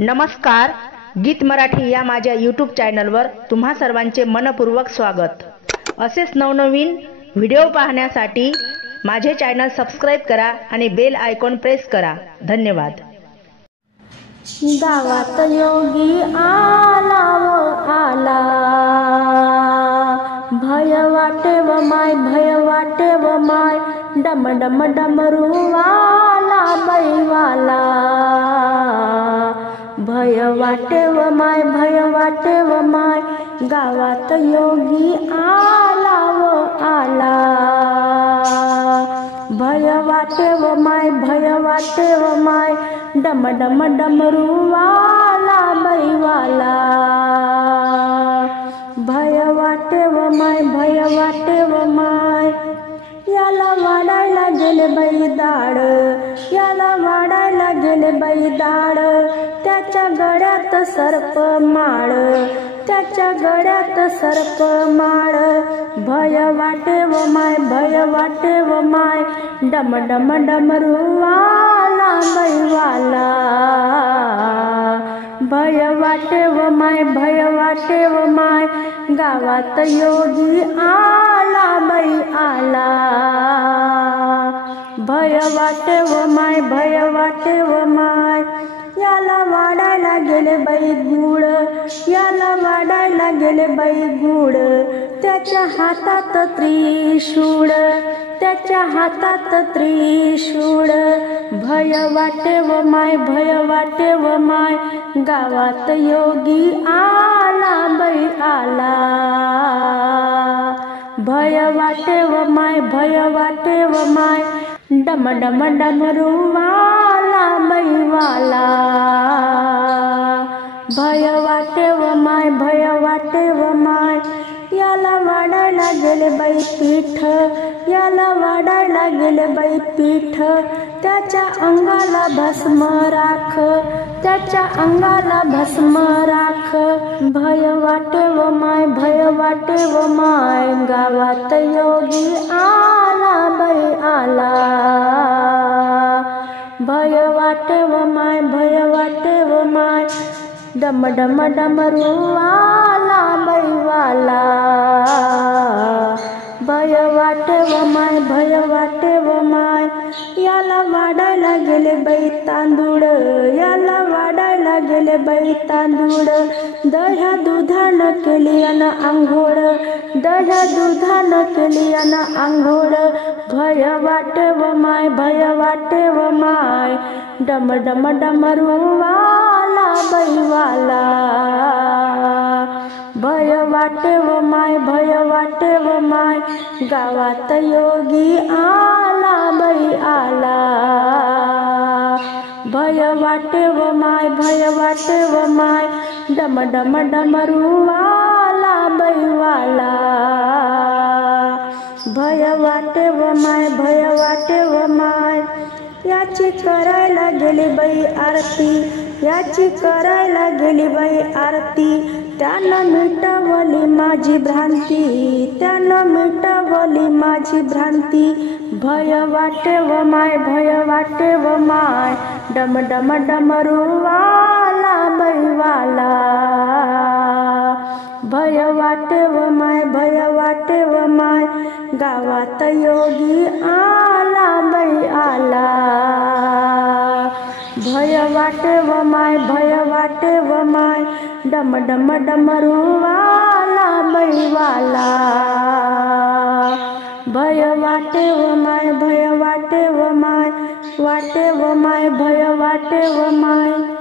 नमस्कार, गीत मराठी या माझ्या यूट्यूब चॅनलवर तुम्हा सर्वांचे मनपूर्वक स्वागत। असेच नवनवीन व्हिडिओ पाहण्यासाठी माझे चॅनल सबस्क्राइब करा आणि बेल आयकॉन प्रेस करा। धन्यवाद। गावात योगी आला व आला, भय वाटे व माय, भय वाटे व माय, डम डम डमरूवाला बैवाला, भय वाटे व माय, भय वाटे व माय, गावात योगी आला व आला, भय वाटे व माय, भय वाटे व माय, डम डम डमरूवाला बैवाला, भय वाटे व माय, भय वाटे व माय, याला वाडायला गेले बैदाड, याला वाडायला गेले बैदाड, त्याच्या गळ्यात सर्प माळ, त्याच्या गळ्यात सर्प माळ, भय वाटे व माय, भय वाटे व माय, डम डम डमरूवाला बैवाला, भय वाटे व माय, भय वाटे व माय, गावात योगी आला बै आला, भय वाटे व माय, भय वाटे व माय, याला वाडायला गेले बाई गुड, याला वाडायला गेले बाई गुड, त्याच्या हातात त्रिशूळ, त्याच्या हातात त्रिशूळ, भय वाटे व माय, भय वाटे व माय, गावात योगी आला बाई आला, भय वाटे व माय, भय वाटे व माय, डम डम डमरूवाला बैवाला, भय वाटे व माय, भय वाटे व माय, याला वाडायला गेले बाई पीठ, याला वाडायला गेले बाई पीठ, त्याच्या अंगाला भस्म राख, त्याच्या अंगाला भस्म राख, भय वाटे व माय, भय वाटे व माय, गावात योगी आला बै आला, भय वाटे व माय, भय वाटे व माय, डम डम डमरूवाला बैवाला, भय वाटे व माय, भय वाटे व माय, याला वाडायला गेले बाई तांदूळ, याला वाडायला गेले बाई तांदूळ, दह्या दुधानं केली अन आंघोळ, दह्या दुधानं केली अन आंघोळ, भय वाटे व माय, भय वाटे व माय, डम डम डमरूवाला बैवाला, भय वाटे व माय, भय वाटे व माय, गावात योगी आला बै आला, भय वाटे व माय, भय वाटे व माय, डम डम डमरूवाला बैवाला, भय वाटे व माय, भय वाटे व माय, याची करायला गेली बाई आरती, याची करायला गेली बाई आरती, त्यानं मिटवली माझी भ्रांती, त्यानं मिटवली माझी भ्रांती, भय वाटे व माय, भय वाटे व माय, डम डम डमरूवाला बैवाला, भय वाटे व माय, भय वाटे व माय, गावात योगी आला बै आला, भय वाटे व माय, भय वाटे व माय, डम डम डमरूवाला बैवाला, भय वाटे व माय, भय वाटे व माय, वाटे व माय, भय वाटे व माय।